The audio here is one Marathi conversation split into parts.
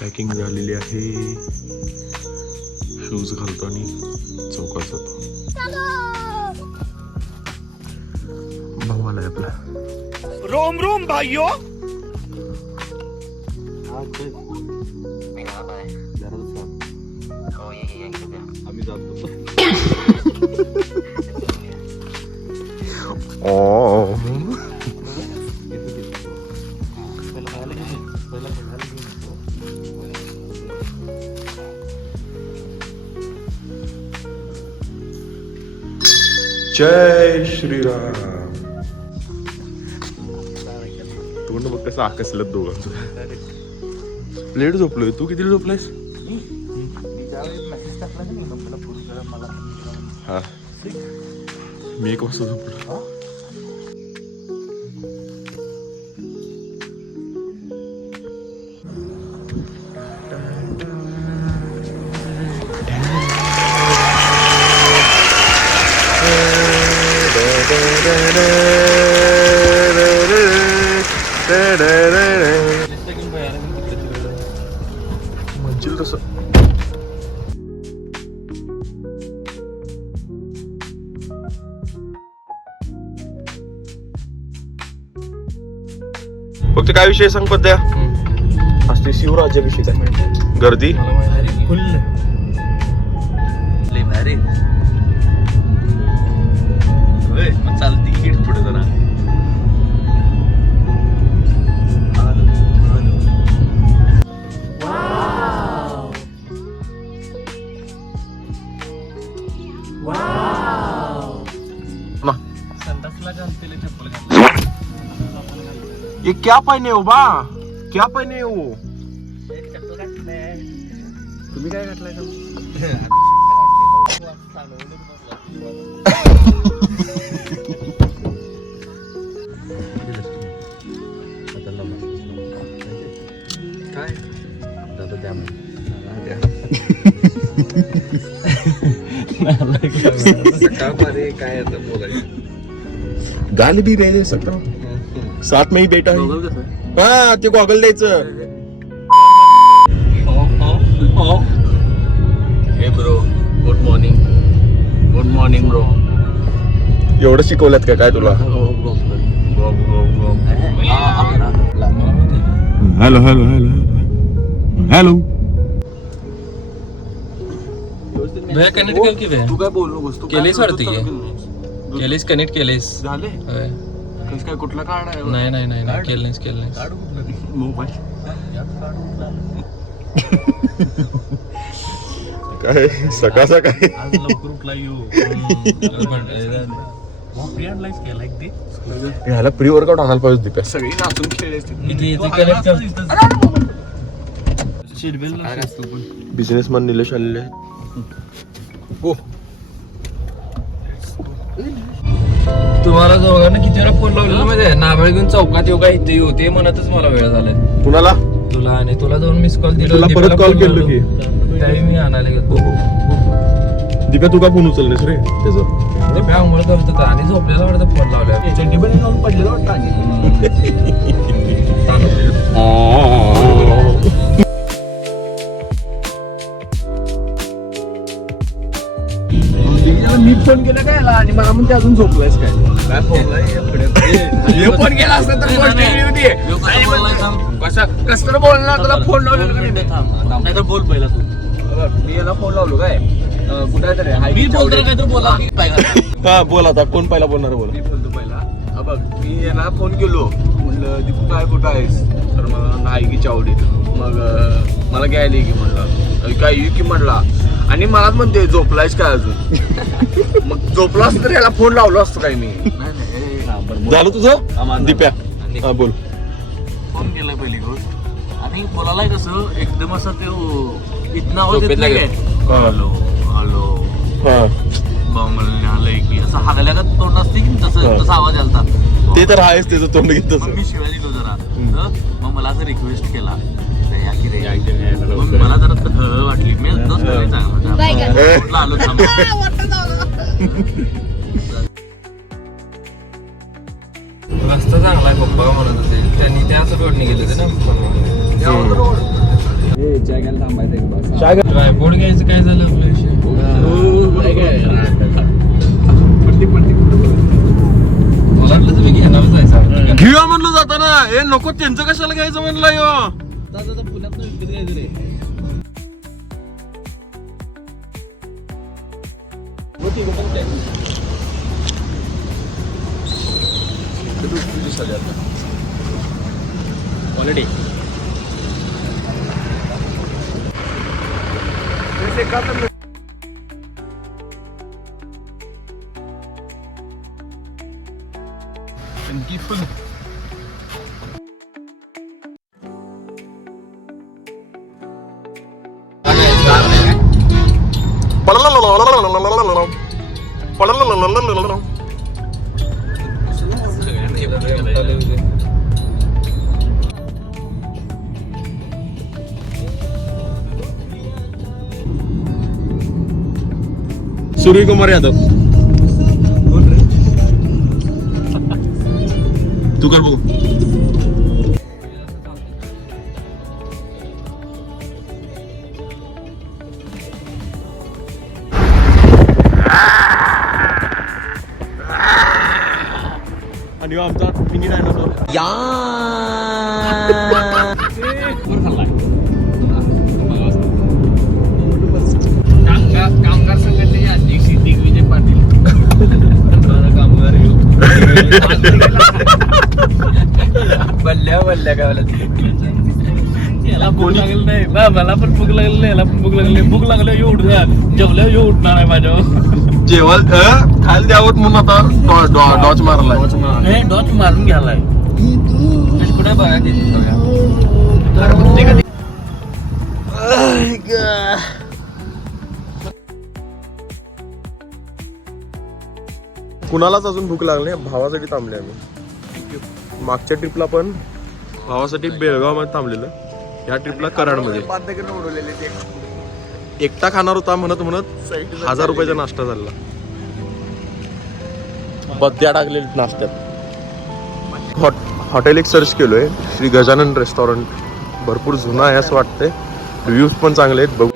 पॅकिंग झालेली आहे. शूज घालतो आणि चौकात जातो. भाऊ आलाय आपला. रोम रोम भाइयों. आम्ही जातो. जय श्रीराम. तोंड बघ कसं आकसलं दोघांचं. लेट झोपलोय. तू किती झोपलायस? हा, मी 1 वाजता झोपलो. म्हणशील तसं. फक्त काय विषय सांग पद्या. आज ते शिवराज्याभिषेक आहे. गर्दी फुल लय भारी. होय मग चालती की पुढे जरा. ये क्या पहने हो बा? क्या पहने हो? तुम्ही काय घातलाय का? काय दादा द्या काय आता बोलायचं. गाली भी दे सकता हूँ. साथ में ही बेटा है. हा, ते गॉगल द्यायचं. हे bro good morning. Good morning bro. एवढं शिकवल्यात का काय तुला? Hello hello hello hello. भैया कनेक्ट कर की भैया. तू काय बोल नकोस. तू केलीस वाटते की? केलीस कनेक्ट केलीस? झाले होय. कसं काय कुठला कार्ड आहे? नाही केलं नाहीस. मोबाईल काय सकाळ सकाळी आज लवकर उठला येऊ. ह्याला प्री वर्कआउट आणायला पाहिजे दिप्या. सगळी नाचून खेळले किती कनेक्ट कर. बिझनेसमॅन निलेश आलेले आहेत. हो. तुम्हाला दोघांना किती वेळा फोन लावलेला माहिती आहे? नारळ घेऊन चौकात येऊ का इथे येऊ ते म्हणतच मला वेळ झालाय. कुणाला? तुला आणि तुला जाऊन मिस कॉल दिला. तुला परत कॉल केलो की त्यावेळी मी आणायला गेलो. दिप्या तू का फोन उचललेस रे त्याचं? ते अंघोळ करत होता आणि झोपलेला वाटतं फोन लावल्या. चड्डी पण जाऊन पडलेलं वाटतं. मी फोन केला काय आणि मला म्हणते अजून झोपलायस काय? काय फोन केला असता तर कसं बोलणार तुला फोन लावलेला नाहीतर बोल पहिला तू. मी याला फोन लावलो काय कुठे तरी मी बोलतो काय तर बोला. हा बोल आता. कोण पहिला बोलणार? बोल. मी बोलतो पहिला. बघ मी याला फोन केलो. म्हणलं दीपू काय कुठं आहेस? तर मला नाही की चावडीत. मग मला घ्यायला की म्हणलं काय येऊ की म्हणला. आणि मलाच म्हणते झोपलायस काय अजून? मग झोपला असतं तर याला फोन लावलो असतो काय मी. झालं तुझं दिप्या? हा बोल. फोन केलाय पहिली गोष्ट. आणि बोलायला कसं एकदम असं ते इथनं आवाज येत नाही काय. हॅलो हॅलो हा बॉम्बल आलंय की असं हागल्यागत तोंड असते की तसा आवाज आलता. ते तर आहेच त्याचं तोंड घेत. मग मी शिवाय दिलो जरा. मग मला असं रिक्वेस्ट केला मग मला जरा वाटली. मी कुठला आलो थांब. रस्ता चांगला आहे पप्पा म्हणत होते. त्यांनी त्याच रोडने गेले होते ना. चाय घ्यायला थांबायचं एक बस. ट्रायपॉड घ्यायचं काय झालं आपला विषय मला वाटलं तुम्ही घेणारच आहे सारखं. घेऊया म्हणलं जाताना हे नको त्यांचं कशाला घ्यायचं म्हणलं यो पुण्यात विकत घ्यायचं रे. क्वालिटी सूर्यकुमार यादव तू कर बघू आणि आमचा मिनी डायनोसॉर कामगार संघटनेचे अध्यक्ष दिग्विजय पाटील बल्ल्या काय याला भूक लागली नाही बा, मला पण भूक लागली नाही, याला पण भूक लागली नाही. भूक लागलं येऊ उठ जेवल्यावर येऊ उठणार आहे माझ्यावर. जेवण खायला द्यावत म्हणून आता डॉच मारलाय डॉच मारून घ्यायलाय कुठे बघा कुणालाच अजून भूक लागली नाही. भावासाठी थांबले आम्ही. मागच्या ट्रिपला पण भावासाठी बेळगाव मध्ये थांबलेलं. ह्या ट्रिपला कराडमध्ये उडवलेले ते एकटा खाणार होता म्हणत 1000 रुपयाचा नाश्ता झाला. बद्या टाकलेली नाश्त्यात. हॉटेल एक सर्च केलोय, श्री गजानन रेस्टॉरंट. भरपूर जुना आहे असं वाटतंय. रिव्ह्यूज पण चांगले आहेत. बघू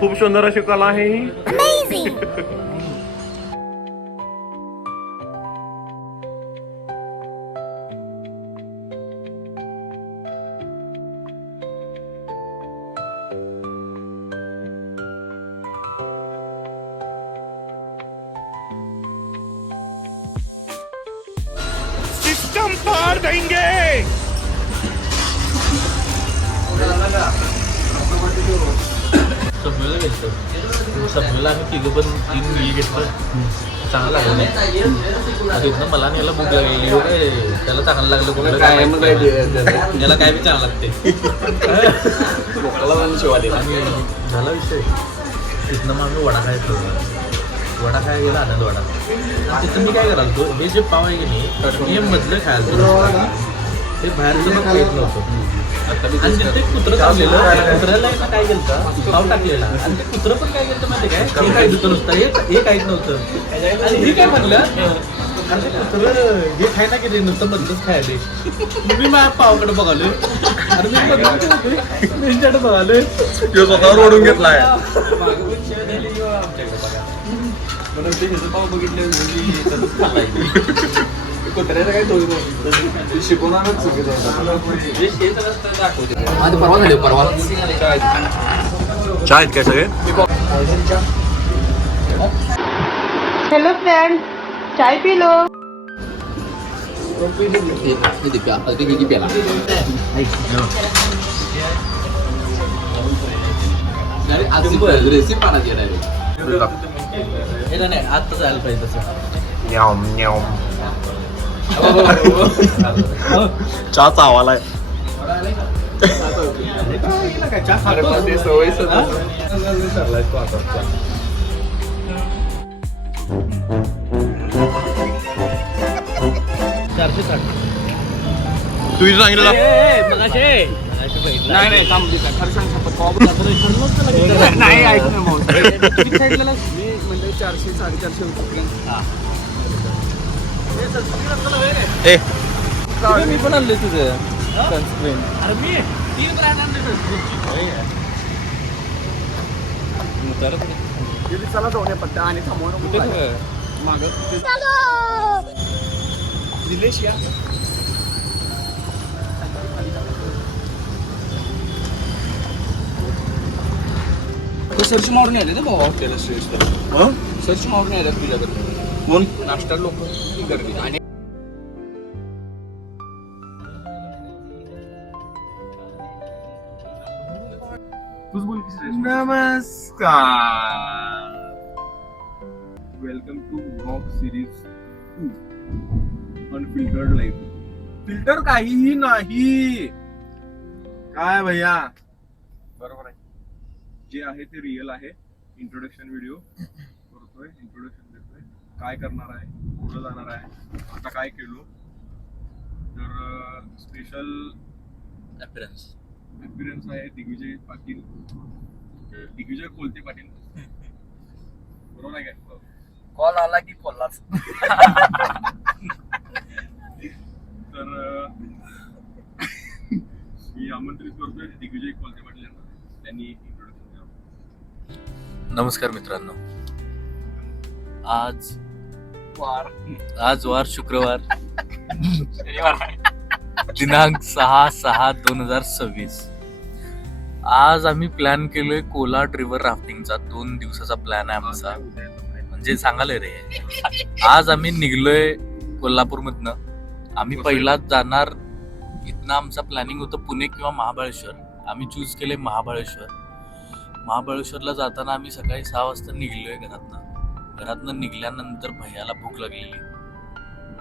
खूप सुंदर अशी कला आहे ही. सिस्टम पार देंगे. सबवेला घेतलं. सबवेला आम्ही तिघं पण 3 मिली घेतलं. चांगलं लागलं नाही. तिथनं मला आणि याला भूक लागलेली हो काय, त्याला चांगलं लागलं कुठलं काय याला काय बी चांगलं लागते. आणि झाला विषय. तिथनं मग आम्ही वडा खायचो. वडा खायला गेला आनंद वडा. तिथं मी काय करायचो, हे जे पाव आहे की नाही हे मधलं खायला ते बाहेरचं मग खायच नव्हतं. आणि तिथे कुत्रं चाललेलं. कुत्र्याला काय केलं पाव टाकलेला आणि ते कुत्रं पण काय केलं माहिती काय, हे काय दुसरं नुसतं हे काहीच नव्हतं. आणि हे काय म्हणलं, अरे ते कुत्रं हे खायला गेले नुसतं मधलंच खायले. मी माझ्या पावाकडे बघालोय. अरे मी त्यांच्याकडे बघालोय. स्वतःवर ओढून घेतलाय. पाव बघितले कुत्र्याला काय तोड शिकवणारच परवा झाले परवा चहा आहेत काय सगळे. हेलो फ्रेंड, चाय पी लो. रेसिपी पाण्यात येणार हे नाही आत्ता जायला पाहिजे तसं न्याम न्याम चहाचा आवाज आहे तू इथे सांगितलं नाही ऐक ना मग मी म्हणजे 400-450 ए मी पण आणले तुझं सनस्क्रीन चला जाऊन या पत्ता आणि थांबवणं मागं दिलेश या सर्च मारून आले ना भाऊ हॉटेल स्टेशनला सर्च मारून आले तुझ्याकडे कोण नाश्ता लोक गर्दी आणि नमस्कार welcome to vlog series 2 unfiltered life filter काहीही नाही काय भैया बरोबर आहे जे आहे ते रिअल आहे इंट्रोडक्शन व्हिडिओ करतोय इंट्रोडक्शन देतोय काय करणार आहे कुठं जाणार आहे आता काय केलो तर स्पेशल अपिरन्स आहे दिग्विजय पाटील दिग्विजय कोलते पाटील बरोबर आहे काय कॉल आला की कॉललाच तर मी आमंत्रित करतोय दिग्विजय कोलते पाटील यांना त्यांनी इंट्रोडक्शन द्यावं. नमस्कार मित्रांनो आज वार शुक्रवार दिनांक 6/6/2026 आज आम्ही प्लॅन केलोय कोलाड रिव्हर राफ्टिंगचा 2 दिवसाचा प्लॅन आहे आमचा म्हणजे सांगायला रे आज आम्ही निघलोय कोल्हापूर मधनं आम्ही पहिला जाणार इथनं आमचा प्लॅनिंग होतं पुणे किंवा महाबळेश्वर आम्ही चूज केले महाबळेश्वरला जाताना आम्ही सकाळी 6 वाजता निघलोय घरातनं निघल्यानंतर भैयाला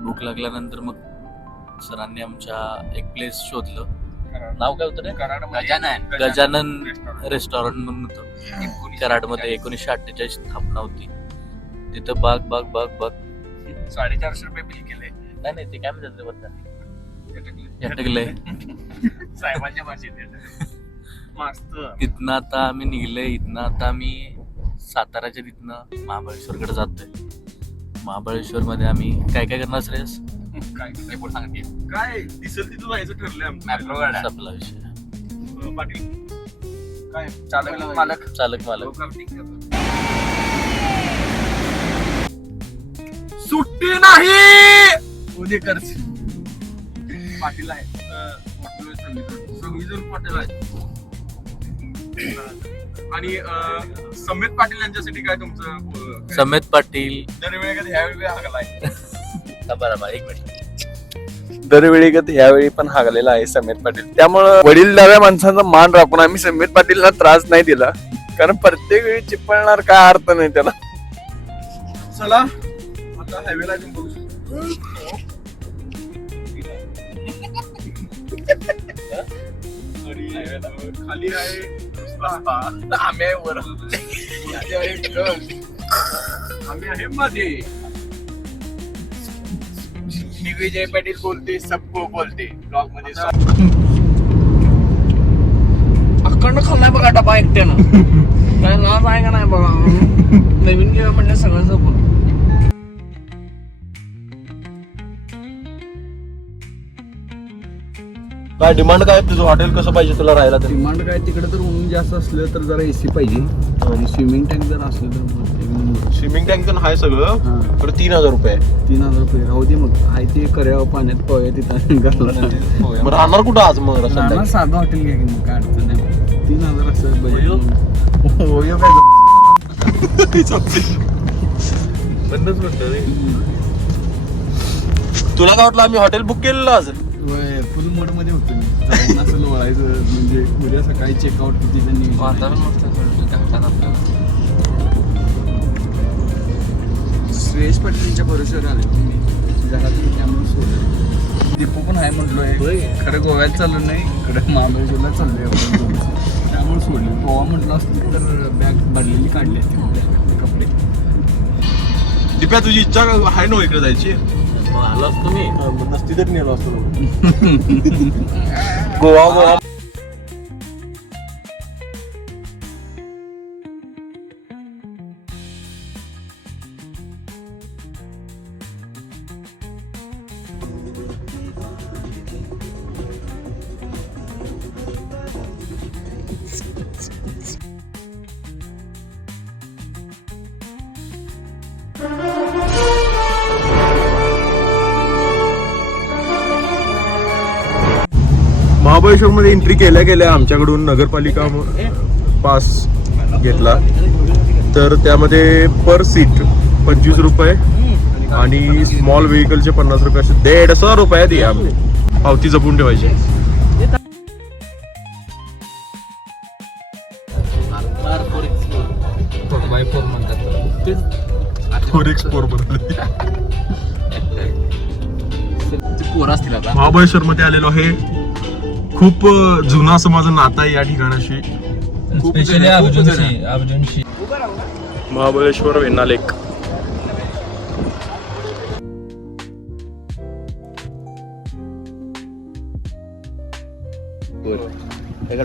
भूक लागल्यानंतर मग सरांनी आमच्या एक प्लेस शोधलं नाव काय होतं रे गजानन रेस्टॉरंट म्हणून होतं कराडमध्ये 1948 स्थापना होती तिथं बाग 450 रुपये बिल केले नाही ते काय म्हणतात साहेबांच्या भाषेत मास्तर तिथनं आता आम्ही निघलोय इथनं आता आम्ही साताराच्या तिथनं महाबळेश्वरकडे जातोय महाबळेश्वर मध्ये आम्ही काय करणार श्रेयस काय काय दिसेल तिथं जायचं ठरलंय आमचं आपला विषय पाटील काय चालक चालक सुट्टी नाही उद्या पाटील आहे संगीजन पाटील आहे आणि समेत पाटील यांच्यासाठी काय तुमचं समेत पाटील दरवेळी ह्यावेळी हागलाय एक मिनिट दरवेळी ह्यावेळी पण हागलेला आहे समेत पाटील त्यामुळं वडीलधाऱ्या माणसांचा मान राखून आम्ही समेत पाटीलला त्रास नाही दिला कारण प्रत्येक वेळी चिपळणार काय अर्थ नाही त्याला चला आता हायवेला बघू शकतो खाली आहे आम्ही आहे वर आम्ही आहे मध्ये दिग्विजय पाटील बोलते सबको बोलते ब्लॉग मध्ये अखंड खाल्लाय बघा डबा एकट्यानं काय नाच आहे का नाही बघा नवीन घेऊया म्हणजे सगळं जपून काय डिमांड काय तुझं हॉटेल कसं पाहिजे तुला राहायला तरी डिमांड काय तिकडे तर ऊन जास्त असलं तर जरा एसी पाहिजे आणि स्विमिंग टँक जर असलं तर स्विमिंग टँक पण आहे सगळं तर 3000 रुपये 3000 रुपये राहू दे मग आहे ते कर्यावर पाण्यात पोहे तिथं घालला मग राहणार कुठं आज मग संध्याकाळी? साधं हॉटेल घ्या की मग काय अडचण नाही 3000 असं बंदच म्हणतो तुला काय वाटलं आम्ही हॉटेल बुक केलेलं आज फुल मोड मध्ये होतो मी जाऊन असं लोळायचं म्हणजे उद्या सकाळी चेकआउट तिथं नियोजन आहे. वातावरण मस्त आहे, घाटात आपल्याला. श्रेयस पाटीलच्या भरोश्यावर आले मी घरात त्यामुळे सोडलं. दीपू पण आहे म्हटलोय खरं गोव्यात चाललो नाही इकडे महाबळेश्वरला चाललोय त्यामुळे सोडले. गोवा म्हटलं असतं तर बॅग भरलेली काढली असते कपडे. दिप्या तुझी इच्छा आहे ना इकडे जायची? मग आलो असतो मी. नसती तरी नेलो असतो गोवा गोवा. महाबळेश्वर मध्ये एंट्री केल्या गेल्या आमच्याकडून नगरपालिका पास घेतला तर त्यामध्ये पर सीट 25 रुपये आणि स्मॉल व्हेकलचे 50 रुपये असे 150 रुपये दे आम्ही पावती जपून ठेवायची. 4x4 म्हणतात. 4x4 पोरं असतील आता. महाबळेश्वर मध्ये आलेलो आहे. खूप जुना असं माझं नातं आहे या ठिकाणाशी. स्पेशली अर्जुनशी. महाबळेश्वर वेण्णा लेक.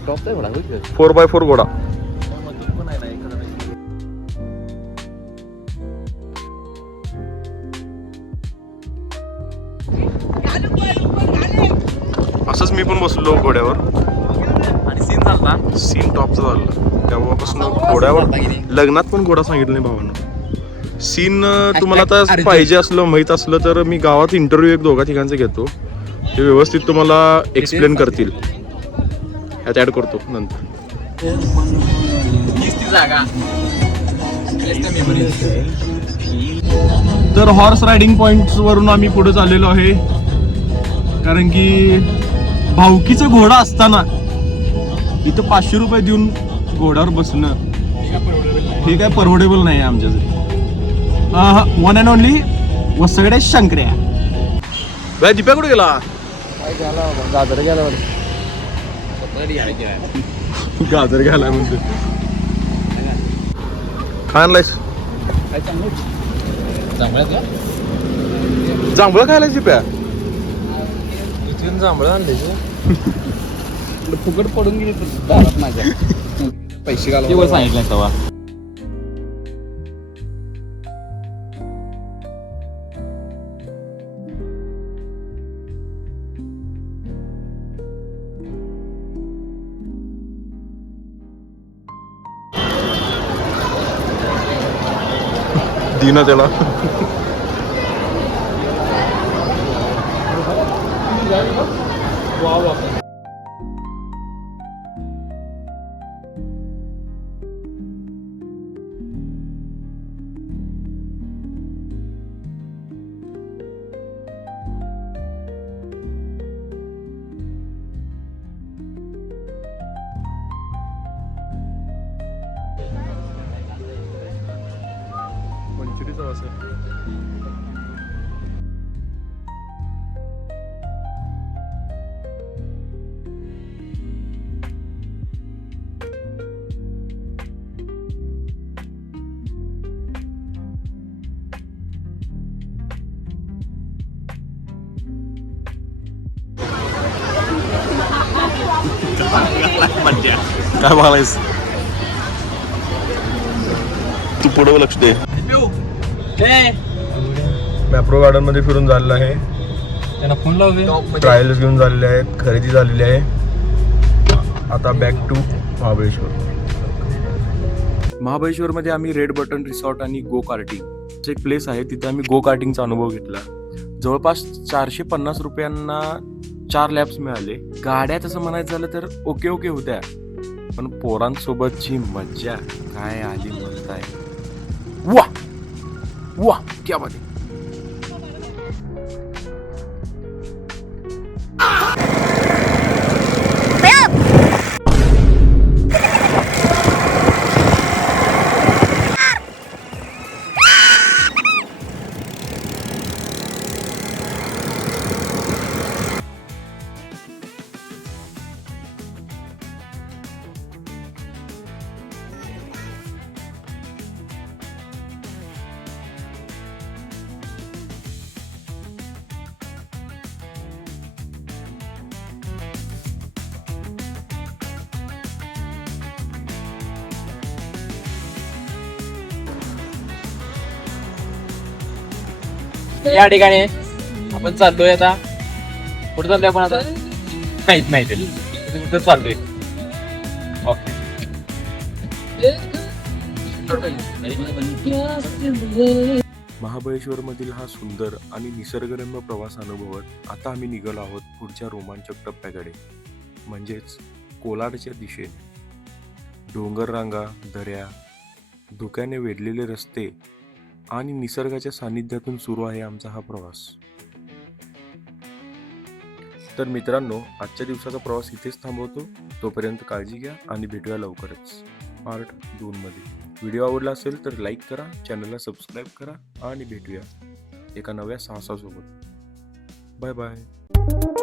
टॉप आहे म्हणा 4x4 घोडा. असंच मी पण बसलो घोड्यावर आणि सीन झाला. सीन टॉपचा झाला. तेव्हापासून घोड्यावर लग्नात पण घोडा सांगितलं नाही भावानं. सीन तुम्हाला आता पाहिजे असलं माहित असलं तर मी गावात इंटरव्ह्यू एक दोघा ठिकाणचे घेतो. ते व्यवस्थित तुम्हाला एक्सप्लेन करतील. ह्यात ऍड करतो नंतर. तर हॉर्स रायडिंग पॉइंट वरून आम्ही पुढे चाललेलो आहे कारण की भावकीचा घोडा असताना इथं 500 रुपये देऊन घोड्यावर बसणं हे काय परवडेबल नाही आमच्यासाठी. वन अँड ओनली वसगडे शंकर्या. बाय दिप्या कुठे गेला? गाजर गेल्यावर गाजर घ्यायला म्हणतो. काय आणलायस? जांभळं खायला दिप्या? जांभळं आणले फुकट पडून गेली दारात माझ्या पैसे घालून सांगितलं तेव्हा. दिना त्याला. काय बघायलायस तू? पुढं लक्ष दे. मॅप्रो गार्डन मध्ये फिरून झालेलं आहे. त्यांना फोन लावले. ट्रायल्स घेऊन झालेले आहेत. खरेदी झालेली आहे. आता बॅक टू महाबळेश्वर. महाबळेश्वरमध्ये आम्ही रेड बटन रिसॉर्ट आणि गो कार्टिंग एक प्लेस आहे तिथे आम्ही गो कार्टिंगचा अनुभव घेतला. जवळपास 450 रुपयांना 4 लॅप्स मिळाले. गाड्या तसं म्हणायचं झालं तर ओके होत्या पण पोरांसोबतची मज्जा काय आली म्हणताय. वा क्या बात आहे. या ठिकाणी आपण चाललोय आता. कुठं चाललोय आपण आता माहित नाही ते कुठं चाललोय. ओके महाबळेश्वरमधील हा सुंदर आणि निसर्गरम्य प्रवास अनुभवत आता आम्ही निघालो आहोत पुढच्या रोमांचक टप्प्याकडे, म्हणजेच कोलाडच्या दिशेने. डोंगर रांगा, दऱ्या, धुक्याने वेढलेले रस्ते आणि निसर्गाच्या सानिध्यातून सुरू आहे आमचा हा प्रवास. तर मित्रांनो, आजच्या दिवसाचा प्रवास इथेच थांबवतो. तोपर्यंत काळजी घ्या आणि भेटूया लवकरच पार्ट 2 मध्ये. व्हिडिओ आवडला असेल तर लाईक करा, चॅनलला सबस्क्राईब करा आणि भेटूया एका नव्या साहसासोबत. Bye bye.